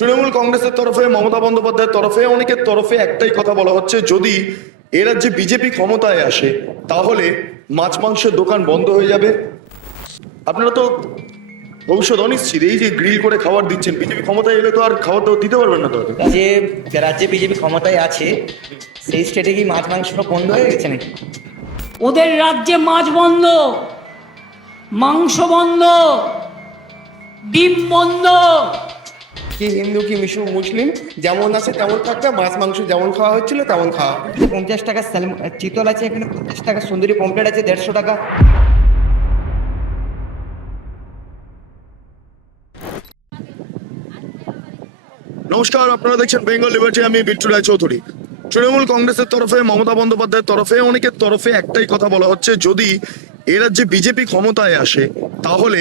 তৃণমূল কংগ্রেসের তরফে, মমতা বন্দ্যোপাধ্যায়ের তরফে, অনেকের তরফে একটাই কথা বলা হচ্ছে, যদি এ রাজ্যে বিজেপি ক্ষমতায় আসে তাহলে মাছ মাংসের দোকান বন্ধ হয়ে যাবে। আপনারা তো ভবিষ্যৎ অনিশ্চিত। এই যে গ্রিল করে খাবার দিচ্ছেন, বিজেপি ক্ষমতায় এলে তো আর খাবার তো দিতে পারবেন না। তো যে রাজ্যে বিজেপি ক্ষমতায় আছে সেই স্টেটে কি মাছ মাংস বন্ধ হয়ে গেছে নাকি? ওদের রাজ্যে মাছ বন্ধ, মাংস বন্ধ, ডিম বন্ধ। কি হিন্দু কি মুসলিম যেমন আছে তেমন থাকবে, মাছ মাংস যেমন খাওয়া হচ্ছিল তেমন খাওয়া। 50 টাকা চিতল আছে, এখানে 50 টাকা সুন্দরী পমপ্লেট আছে 150 টাকা। নমস্কার, আপনারা দেখছেন বেঙ্গল লিবার্টি। আমি বিট্টু রায়চৌধুরী। তৃণমূল কংগ্রেসের তরফে, মমতা বন্দ্যোপাধ্যায়ের তরফে, অনেকের তরফে একটাই কথা বলা হচ্ছে, যদি এ রাজ্যে বিজেপি ক্ষমতায় আসে তাহলে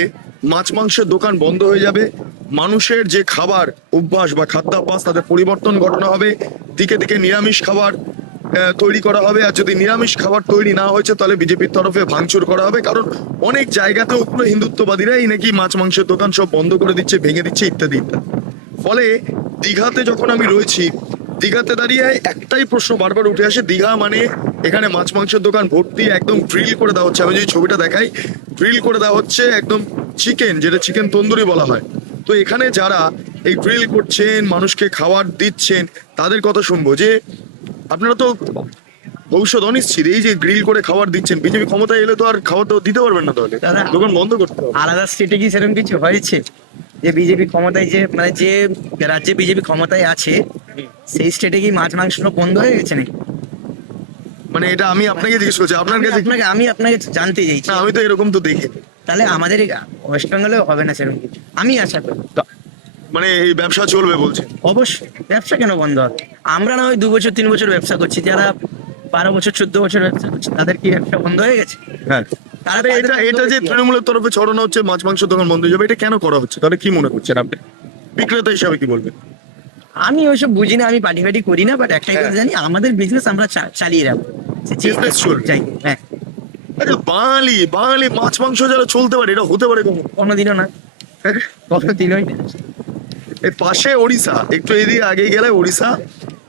মাছ মাংসের দোকান বন্ধ হয়ে যাবে। মানুষের যে খাবার অভ্যাস বা খাদ্যাভ্যাস তাদের পরিবর্তন ঘটানো হবে। দিকে দিকে নিরামিষ খাবার তৈরি করা হবে। আর যদি নিরামিষ খাবার তৈরি না হয়েছে তাহলে বিজেপির তরফে ভাঙচুর করা হবে। কারণ অনেক জায়গাতেও পুরো হিন্দুত্ববাদীরাই নাকি মাছ মাংসের দোকান সব বন্ধ করে দিচ্ছে, ভেঙে দিচ্ছে, ইত্যাদি ইত্যাদি। ফলে দীঘাতে যখন আমি রয়েছি, দীঘাতে দাঁড়িয়ে একটাই প্রশ্ন বারবার উঠে আসে, দীঘা মানে এখানে মাছ মাংসের দোকান ভর্তি, একদম গ্রিল করে দেওয়া হচ্ছে। আমি যদি ছবিটা দেখাই, গ্রিল করে দেওয়া হচ্ছে একদম চিকেন, যেটা চিকেন তন্দুরি বলা হয়। তো এখানে যারা এই গ্রিল করছেন, মানুষকে খাবার দিচ্ছেন, তাদের কথা শুনবো যে আপনারা তো ভবিষ্যৎ অনিশ্চিত। এই যে গ্রিল করে খাবার দিচ্ছেন, বিজেপি ক্ষমতায় এলে তো আর খাবার তো দিতে পারবেন না, তাহলে দোকান বন্ধ করতে হবে। আলাদা স্টেটে কি সেরকম কিছু হয়েছে যে বিজেপি ক্ষমতায়, যে মানে যে রাজ্যে বিজেপি ক্ষমতায় আছে সেই স্টেটে কি মাছ মাংস বন্ধ হয়ে গেছে নাকি? মানে এটা আমি আপনাকে জিজ্ঞেস করছি, আপনার কাছে। আমি আপনাকে জানতে চাইছি। না, আমি তো এরকম তো দেখি। তাহলে আমাদের ওয়েস্ট বেঙ্গলে হবে না সেরকম কিছু, আমি আশা করি। মানে এই ব্যবসা চলবে বলছে? অবশ্যই, ব্যবসা কেন বন্ধ হবে? আমরা না হয় 2 বছর 3 বছর ব্যবসা করছি, যারা 12 বছর 14 বছর ব্যবসা করছে তাদের কি ব্যবসা বন্ধ হয়ে গেছে? হ্যাঁ। তাহলে এটা যে তৃণমূলের তরফে ছড়ানো হচ্ছে মাছ মাংস দোকান বন্ধ হয়ে যাবে, এটা কেন করা হচ্ছে? তাহলে কি মনে করছেন আপনি বিক্রেতা হিসাবে, কি বলবেন? আমি ওইসব বুঝি না, আমি পার্টি ফাটি করি না, বাট একটাই কথা জানি, আমাদের বিজনেস আমরা চালিয়ে রাখবো। Business চলবে। চাই, হ্যাঁ। আচ্ছা, বাঙালি বাঙালি মাছ মাংস যারা চলতে পারে, এটা হতে পারে কখন? কোনোদিনও না, কোনোদিনই না। এই পাশে ওড়িশা, একটু এদিকে আগে গেলে ওড়িশা,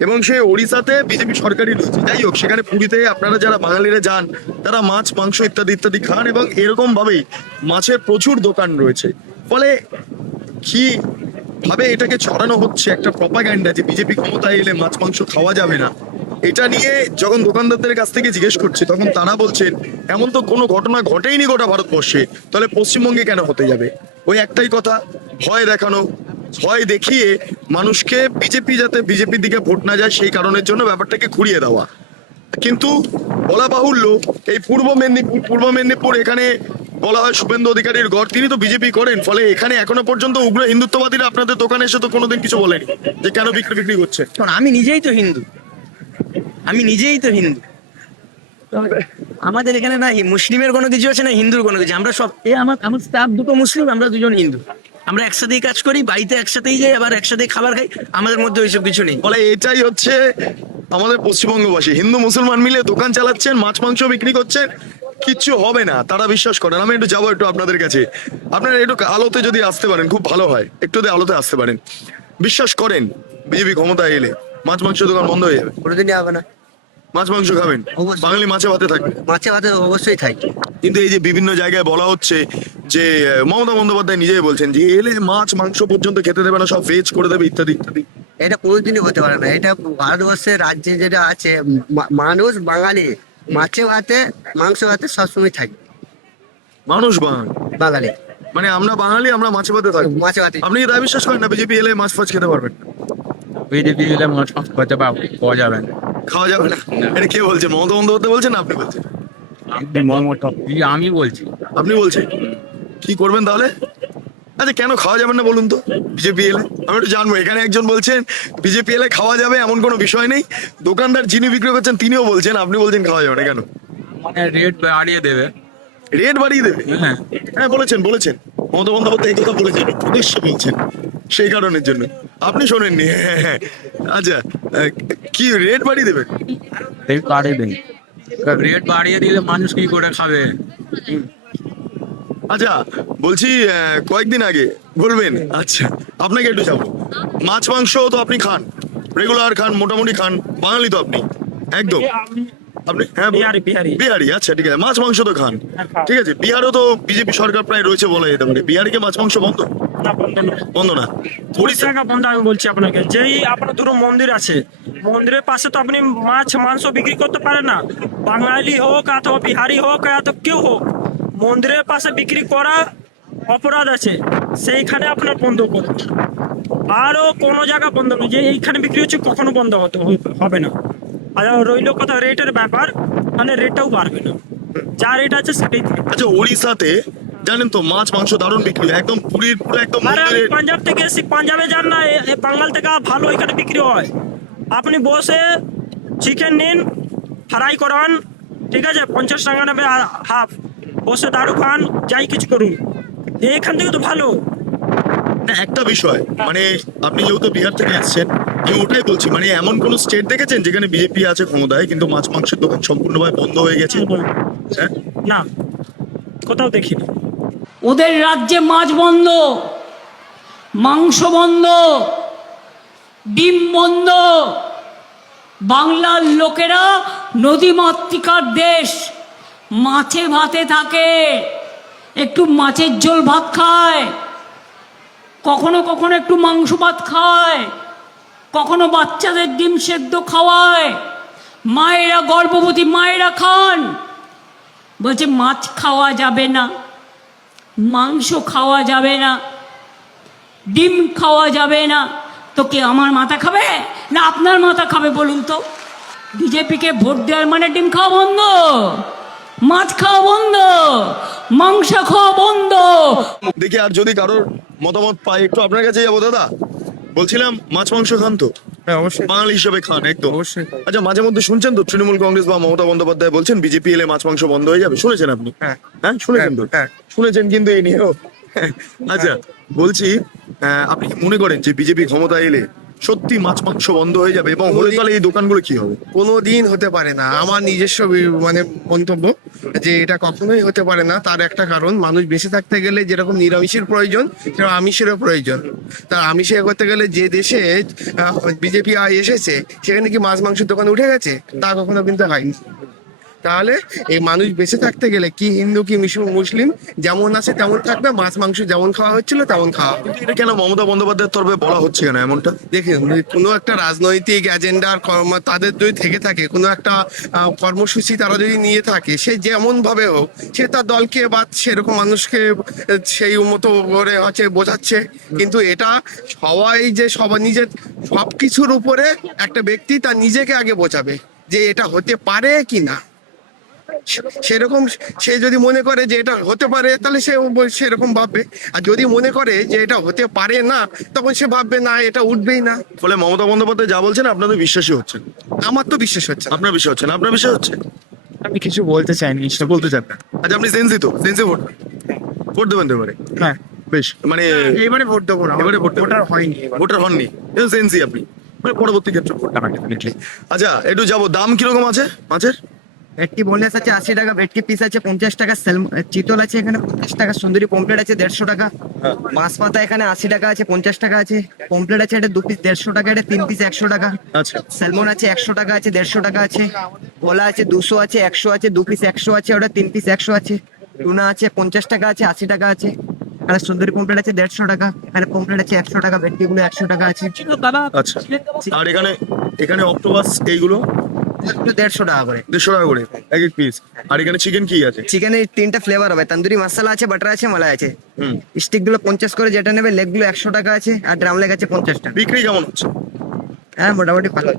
এবং সেই ওড়িশাতে বিজেপি সরকারই রয়েছে। যাই হোক, সেখানে পুরীতে আপনারা যারা বাঙালিরা যান, তারা মাছ মাংস ইত্যাদি ইত্যাদি খান, এবং এরকম ভাবেই মাছের প্রচুর দোকান রয়েছে। ফলে কি ভাবে এটাকে ছড়ানো হচ্ছে একটা প্রপাগান্ডা যে বিজেপি ক্ষমতায় এলে মাছ মাংস খাওয়া যাবে না। এটা নিয়ে যখন দোকানদারদের কাছ থেকে জিজ্ঞেস করছে, তখন তারা বলছেন এমন তো কোনো ঘটনা ঘটেইনি গোটা ভারতবর্ষে, তাহলে পশ্চিমবঙ্গে কেন হতে যাবে? ওই একটাই কথা, ভয় দেখানো, ভয় দেখিয়ে মানুষকে বিজেপির দিকে ভোট না যায় সেই কারণের জন্য ব্যাপারটাকে ঘুরিয়ে দেওয়া। কিন্তু বলা বাহুল্য, এই পূর্ব মেদিনীপুর এখানে বলা হয় শুভেন্দু অধিকারীর গড়, তিনি তো বিজেপি করেন। ফলে এখানে এখনো পর্যন্ত উগ্র হিন্দুত্ববাদীরা আপনাদের দোকানে এসে তো কোনোদিন কিছু বলেনি যে কেন বিক্রি করছে। কারণ আমি নিজেই তো হিন্দু, আমাদের এখানে না মুসলিমের কোনো কিছু আছে না হিন্দুর কোনো কিছু। আমরা সব আমার স্টাফ দুটো মুসলিম, আমরা দুজন হিন্দু, আমরা একসাথেই কাজ করি, বাড়িতে একসাথেই যাই, আবার একসাথেই খাবার খাই, আমাদের মধ্যে ওইসব কিছু নেই। ফলে এটাই হচ্ছে আমাদের পশ্চিমবঙ্গবাসী, হিন্দু মুসলমান মিলে দোকান চালাচ্ছেন, মাছ মাংস বিক্রি করছেন, কিচ্ছু হবে না, তারা বিশ্বাস করেন। আমি একটু যাবো একটু আপনাদের কাছে, আপনারা একটু আলোতে যদি আসতে পারেন খুব ভালো হয়, একটু যদি আলোতে আসতে পারেন। বিশ্বাস করেন বিজেপি ক্ষমতায় এলে মাছ মাংস দোকান বন্ধ হয়ে যাবে? কোনোদিনই হবে না। মাছ মাংস খাবেন? অবশ্যই। বাঙালি মাছে ভাতে থাকবে। মাছে ভাতে অবশ্যই থাকি। কিন্তু এই যে বিভিন্ন জায়গায় বলা হচ্ছে যে মমতা বন্দ্যোপাধ্যায় নিজেই বলছেন যে এলে মাছ মাংস পর্যন্ত খেতে দেবে না, সব ভেজ করে দেবে, ইত্যাদি ইত্যাদি। এটা কোনোদিনই হতে পারে না। এটা ভারতবর্ষের রাজ্যে যেটা আছে, মানুষ বাঙালি মাছে ভাতে মাংস ভাতে সবসময় থাকে। মানুষ বাঙালি বাঙালি মানে আমরা বাঙালি, আমরা মাছে ভাতে থাকবো। মাছে ভাতে আপনি কি তাই বিশ্বাস করেন না বিজেপি এলে মাছ ফাছ খেতে পারবেন? বিজেপি এলে মাছ মাংস খেতে পাওয়া যাবে না। খাওয়া যাবে না? এটা কে বলছে? মমতা বন্দ্যোপাধ্যায় বলছেন না আপনি বলছেন? আমি বলছি। আপনি বলছেন কি করবেন তাহলে? আচ্ছা, কেন খাওয়া যাবে না বলুন তো বিজেপি এলে? আমি একটু জানবো। এখানে একজন বলছেন বিজেপি এলে খাওয়া যাবে, এমন কোনো বিষয় নেই। দোকানদার যিনি বিক্রি করছেন তিনিও বলছেন, আপনি বলছেন খাওয়া যাবে না, কেন? মানে রেট বাড়িয়ে দেবে। রেট বাড়িয়ে দেবে? হ্যাঁ, হ্যাঁ, বলেছেন মমতা বন্দ্যোপাধ্যায় এই কথা বলেছেন, প্রদেশ্য বলছেন, সেই কারণের জন্য আপনি শোনেননি। হ্যাঁ। আচ্ছা, কি রেট বাড়িয়ে দেবে? রেট বাড়িয়ে দেবে। রেট বাড়িয়ে দিলে মানুষ কি করে খাবে? আচ্ছা, বলছি কয়েকদিন আগে বলবেন। আচ্ছা, আপনাকে একটু যাবো। মাছ মাংস তো আপনি খান, রেগুলার খান, মোটামুটি খান, বাঙালি তো আপনি একদম। আপনি হ্যাঁ বিহারি, আচ্ছা ঠিক আছে, মাছ মাংস তো খান, ঠিক আছে। বিহারও তো বিজেপি সরকার প্রায় রয়েছে বলা যেতে পারে, বিহারিকে মাছ মাংস বন্ধ বন্ধ না। উড়িষ্যা বন্ধ আমি বলছি আপনাকে, যেই আপনার ধরো মন্দির আছে, মন্দিরের পাশে তো আপনি মাছ মাংস বিক্রি করতে পারেন না, বাঙালি হোক অথবা বিহারি হোক অথবা কেউ হোক, মন্দিরের পাশে বিক্রি করা অপরাধ আছে, সেইখানে আপনার বন্ধ করুন। আরও কোনো জায়গা বন্ধ নেই, যে এইখানে বিক্রি হচ্ছে কখনো বন্ধ হবে না। আর রইল কথা রেটের ব্যাপার, মানে রেটটাও বাড়বে না, যা রেট আছে সেটাই থাকবে। আচ্ছা, ওড়িশাতে জানেন তো মাছ মাংস দারুণ বিক্রি হয়, একদম পুরীর পুরো একদম আরে আমি মন্দিরের- পাঞ্জাব থেকে এসেছি, পাঞ্জাবে যান না, বাঙ্গাল থেকে ভালো এখানে বিক্রি হয়। আপনি বসে চিকেন নিন, ফ্রাই করান, ঠিক আছে, 50 টাকা নেবে আর হাফ, বসে দারু খান, যাই কিছু করুন, এইখান থেকে তো ভালো। না, একটা বিষয়, মানে আপনি যেহেতু বিহার থেকে আসছেন, আমি ওটাই বলছি, মানে এমন কোন স্টেট দেখেছেন যেখানে বিজেপি আছে ক্ষমতায় কিন্তু মাছ মাংসের দোকান সম্পূর্ণভাবে বন্ধ হয়ে গেছে? হ্যাঁ, না, কোথাও দেখিনি। ওদের রাজ্যে মাছ বন্ধ, মাংস বন্ধ, ডিম বন্ধ। বাংলার লোকেরা নদীমাতৃকার দেশ, মাছে ভাতে থাকে, একটু মাছের ঝোল ভাত খায়, কখনো কখনো একটু মাংস ভাত খায়, কখনো বাচ্চাদের ডিম সেদ্ধ খাওয়ায়, মায়েরা গর্ভবতী মায়েরা খান। বলছে মাছ খাওয়া যাবে না, মাংস খাওয়া যাবে না, ডিম খাওয়া যাবে না। তো কে আমার মাথা খাবে না আপনার মাথা খাবে বলুন তো? বিজেপিকে ভোট দেওয়ার মানে ডিম খাওয়া বন্ধ, মাছ খাওয়া বন্ধ, মাংস খাওয়া বন্ধ। দেখি আর যদি কারোর মতামত পাই একটু আপনার কাছে যাবো। দাদা বলছিলাম, মাছ মাংস খান তো? হ্যাঁ অবশ্যই বাঙালি হিসেবে খান একদম? অবশ্যই। আচ্ছা, মাঝে মধ্যে শুনছেন তো তৃণমূল কংগ্রেস বা মমতা বন্দ্যোপাধ্যায় বলছেন বিজেপি এলে মাছ মাংস বন্ধ হয়ে যাবে, শুনেছেন আপনি? হ্যাঁ। হ্যাঁ শুনেছেন তো? হ্যাঁ। শুনেছেন কিন্তু এই নিয়েও। আচ্ছা বলছি, আপনি কি মনে করেন যে বিজেপি ক্ষমতা এলে সত্যি মাছ মাংস বন্ধ হয়ে যাবে, এবং হলে তাহলে এই দোকানগুলো কি হবে? কোনোদিন হতে পারে না, আমার নিজস্ব মানে মন্তব্য যে এটা কখনোই হতে পারে না। তার একটা কারণ, মানুষ বেঁচে থাকতে গেলে যেরকম নিরামিষের প্রয়োজন সেরকম আমিষেরও প্রয়োজন। তা আমিষে করতে গেলে যে দেশে বিজেপি এসেছে সেখানে কি মাছ মাংসের দোকান উঠে গেছে? তা কখনো কিন্তু হয়নি। তাহলে এই মানুষ বেঁচে থাকতে গেলে কি হিন্দু কি মুসলিম যেমন আছে তেমন থাকবে, মাছ মাংস যেমন খাওয়া হচ্ছিল তেমন খাওয়া হবে। এটা কেন মমতা বন্দ্যোপাধ্যায়ের তরফে বলা হচ্ছে কেন এমনটা? দেখেন, কোনো একটা রাজনৈতিক এজেন্ডার তাদের যদি থেকে থাকে, কোনো একটা কর্মসূচি তারা যদি নিয়ে থাকে, সে যেমন ভাবে হোক, সে তার দলকে বা সেরকম মানুষকে সেই মতো করে হচ্ছে বোঝাচ্ছে। কিন্তু এটা সবাই যে সবার নিজের সবকিছুর উপরে একটা ব্যক্তি তার নিজেকে আগে বোঝাবে যে এটা হতে পারে কি না। সেরকম সে যদি মনে করে যে এটা হতে পারে তাহলে সে সেরকম ভাববে, আর যদি মনে করে যে এটা হতে পারে না তখন সে ভাববে না, এটা উঠবেই না। ফলে মমতা বন্দ্যোপাধ্যায় যা বলছেন আপনাদের বিশ্বাসী হচ্ছেন? আমার তো বিশ্বাস হচ্ছে না। আপনার বিষয় হচ্ছে না? আপনার বিষয় হচ্ছে? আমি কিছু বলতে চাইনি, সেটা বলতে চান না। আচ্ছা, আপনি সেন্সি তো? সেন্সি ভোট ভোট দেবেন তো এবারে? হ্যাঁ, বেশ, মানে এবারে ভোট দেবো না, এবারে ভোট ভোটার হয়নি। ভোটার হননি, কিন্তু সেন্সি আপনি, মানে পরবর্তী ক্ষেত্রে ভোট। আচ্ছা, একটু যাবো, দাম কিরকম আছে মাছের? ভেটকি বোনলেস আছে 80 টাকা, ভেটকি পিস আছে 50 টাকা, চিতল আছে এখানে 50 টাকা, সুন্দরী পমপ্লেট আছে 150 টাকা, মাছ পাতা এখানে 80 টাকা আছে, 50 টাকা আছে, পমপ্লেট আছে এটা 2 পিস 150 টাকা, এটা 3 পিস 100 টাকা, আচ্ছা, স্যালমন আছে 100 টাকা আছে, 150 টাকা আছে, ভোলা আছে 200 আছে, 100 আছে, 2 পিস 100 আছে, ওটা 3 পিস 100 আছে, টুনা আছে 50 টাকা আছে, 80 টাকা আছে, এখানে সুন্দরী পমপ্লেট আছে 150 টাকা, এখানে পমপ্লেট আছে 100 টাকা, ভেটকি গুলো 100 টাকা আছে, আচ্ছা। আর এখানে এখানে অক্টোপাস এইগুলো 150 টাকা করে, 150 টাকা করে এক এক পিস। আর এখানে চিকেন কি আছে? চিকেনের 3টা ফ্লেভার হবে, তন্দুরি মশলা আছে, বাটার আছে, মালাই আছে, হুম, স্টিক গুলো 50 করে যেটা নেবে, লেগ গুলো 100 টাকা আছে, আর ড্রাম লেগ আছে 50 টাকা। বিক্রি কেমন হচ্ছে? হ্যাঁ মোটামুটি ভালো।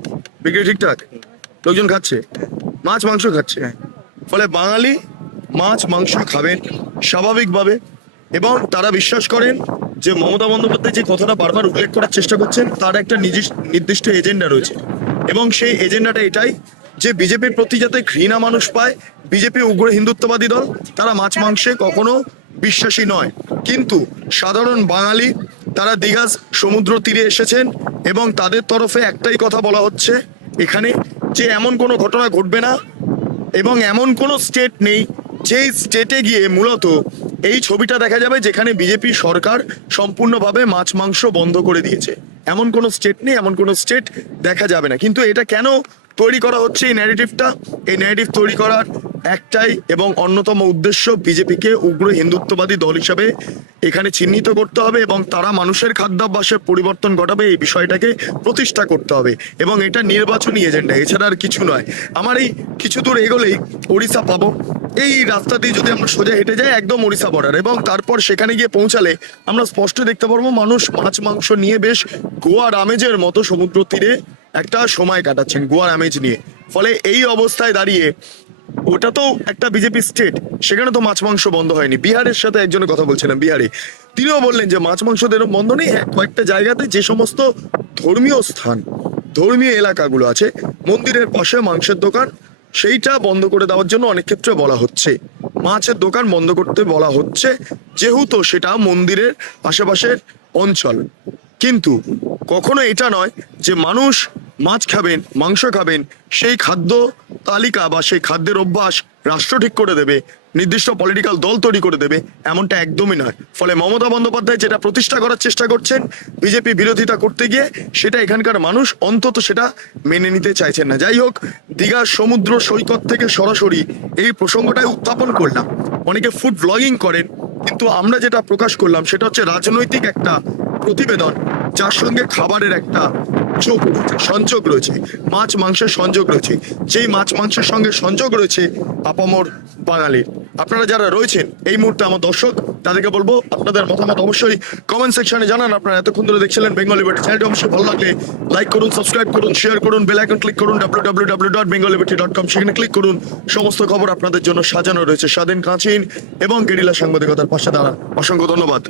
বিক্রি ঠিকঠাক? লোকজন খাচ্ছে, মাছ মাংস খাচ্ছে, ফলে বাঙালি মাছ মাংস খাবেন স্বাভাবিকভাবে, এবং তারা বিশ্বাস করেন যে মমতা বন্দ্যোপাধ্যায় যে কথাটা বারবার উল্লেখ করার চেষ্টা করছেন তার একটা নির্দিষ্ট এজেন্ডা রয়েছে, এবং সেই এজেন্ডাটা এটাই যে বিজেপির প্রতি যাতে ঘৃণা মানুষ পায়। বিজেপি উগ্র হিন্দুত্ববাদী দল, তারা মাছ মাংসে কখনো বিশ্বাসী নয়, কিন্তু সাধারণ বাঙালি তারা দীঘা সমুদ্র তীরে এসেছেন, এবং তাদের তরফে একটাই কথা বলা হচ্ছে এখানে যে এমন কোনো ঘটনা ঘটবে না, এবং এমন কোনো স্টেট নেই যেই স্টেটে গিয়ে মূলত এই ছবিটা দেখা যাবে যেখানে বিজেপি সরকার সম্পূর্ণভাবে মাছ মাংস বন্ধ করে দিয়েছে। এমন কোনো স্টেট নেই, এমন কোনো স্টেট দেখা যাবে না। কিন্তু এটা কেন তৈরি করা হচ্ছে এই ন্যারেটিভটা? এই ন্যারেটিভ তৈরি করার একটাই এবং অন্যতম উদ্দেশ্য, বিজেপিকে উগ্র হিন্দুত্ববাদী দল হিসাবে এখানে চিহ্নিত করতে হবে এবং তারা মানুষের খাদ্যাভ্যাসে পরিবর্তন ঘটাবে, এই বিষয়টাকে প্রতিষ্ঠা করতে হবে এবং এটা নির্বাচনী এজেন্ডা, এছাড়া আর কিছু নয়। আমার এই কিছু দূর এগোলেই ওড়িশা পাবো। এই রাস্তা দিয়ে যদি আমরা সোজা হেঁটে যাই একদম ওড়িশা বর্ডার, এবং তারপর সেখানে গিয়ে পৌঁছালে আমরা স্পষ্ট দেখতে পারবো মানুষ মাছ মাংস নিয়ে বেশ গোয়ার আমেজের মতো সমুদ্র তীরে একটা সময় কাটাচ্ছেন গোয়ার আমেজ নিয়ে। ফলে এই অবস্থায় দাঁড়িয়ে ওটা তো একটা বিজেপি স্টেট, সেখানে তো মাছ মাংস বন্ধ হয়নি। বিহারের সাথে একজনের কথা বলছিলাম, বিহারে তিনিও বললেন যে মাছ মাংস এরকম বন্ধ নেই। হ্যাঁ, কয়েকটা জায়গাতে যে সমস্ত ধর্মীয় স্থান, ধর্মীয় এলাকাগুলো আছে, মন্দিরের পাশে মাংসের দোকান, সেইটা বন্ধ করে দেওয়ার জন্য অনেক ক্ষেত্রে বলা হচ্ছে। মাছের দোকান বন্ধ করতে বলা হচ্ছে, যেহেতু সেটা মন্দিরের আশেপাশের অঞ্চল। কিন্তু কখনো এটা নয় যে মানুষ মাছ খাবেন, মাংস খাবেন, সেই খাদ্য তালিকা বা সেই খাদ্যের অভ্যাস রাষ্ট্র ঠিক করে দেবে, নির্দিষ্ট পলিটিক্যাল দল তৈরি করে দেবে, এমনটা একদমই নয়। ফলে মমতা বন্দ্যোপাধ্যায় যেটা প্রতিষ্ঠা করার চেষ্টা করছেন বিজেপি বিরোধিতা করতে গিয়ে, সেটা এখানকার মানুষ অন্তত সেটা মেনে নিতে চাইছেন না। যাই হোক, দীঘার সমুদ্র সৈকত থেকে সরাসরি এই প্রসঙ্গটাই উত্থাপন করলাম। অনেকে ফুড ব্লগিং করেন, কিন্তু আমরা যেটা প্রকাশ করলাম সেটা হচ্ছে রাজনৈতিক একটা প্রতিবেদন, যার সঙ্গে খাবারের একটা সংযোগ রয়েছে, মাছ মাংসের সংযোগ রয়েছে। যেই মাছ মাংসের সঙ্গে সংযোগ রয়েছে আপামর বাঙালির। আপনারা যারা রয়েছেন এই মুহূর্তে আমার দর্শক, তাদেরকে বলবো আপনাদের মতামত অবশ্যই কমেন্ট সেকশনে জানান। আপনারা এতক্ষণ ধরে দেখছিলেন বেঙ্গল লিবার্টি চ্যানেলটি, অবশ্যই ভালো লাগলে লাইক করুন, সাবস্ক্রাইব করুন, শেয়ার করুন, বেল আইকন ক্লিক করুন, www.bengalliberty.com, সেখানে ক্লিক করুন। সমস্ত খবর আপনাদের জন্য সাজানো রয়েছে স্বাধীন, কাঁচিন এবং গেরিলা সাংবাদিকতার পাশে দাঁড়ান। অসংখ্য ধন্যবাদ।